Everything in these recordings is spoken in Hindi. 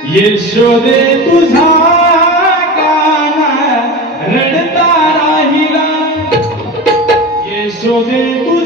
छो तुज़ार रो जे तूं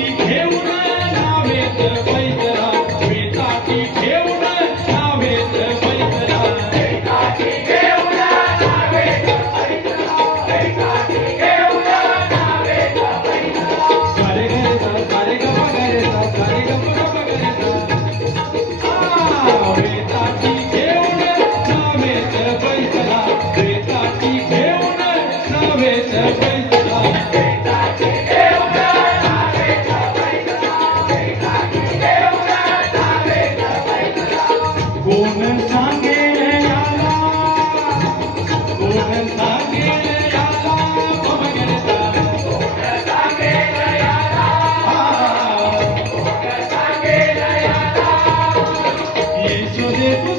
eu não... Deus, Deus, Deus.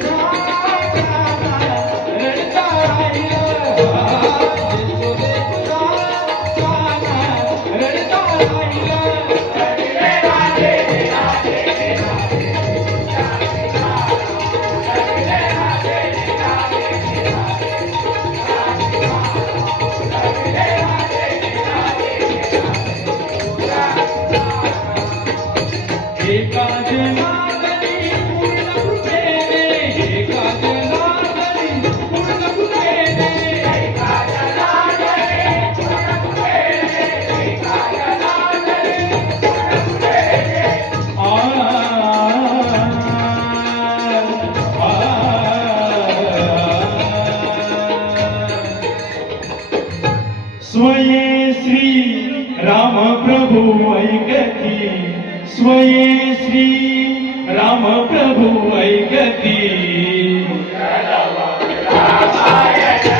स्वये Shri Ram प्रभु गति स्वये श्री राम प्रभु गति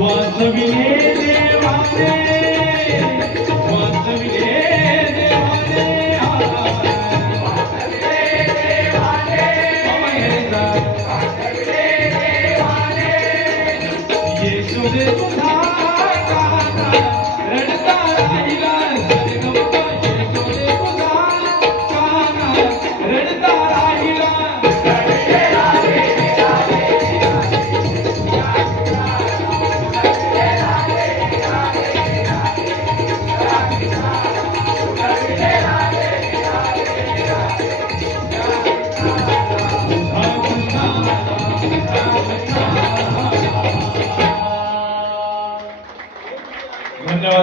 was the beginning.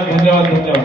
감사합니다감사합니다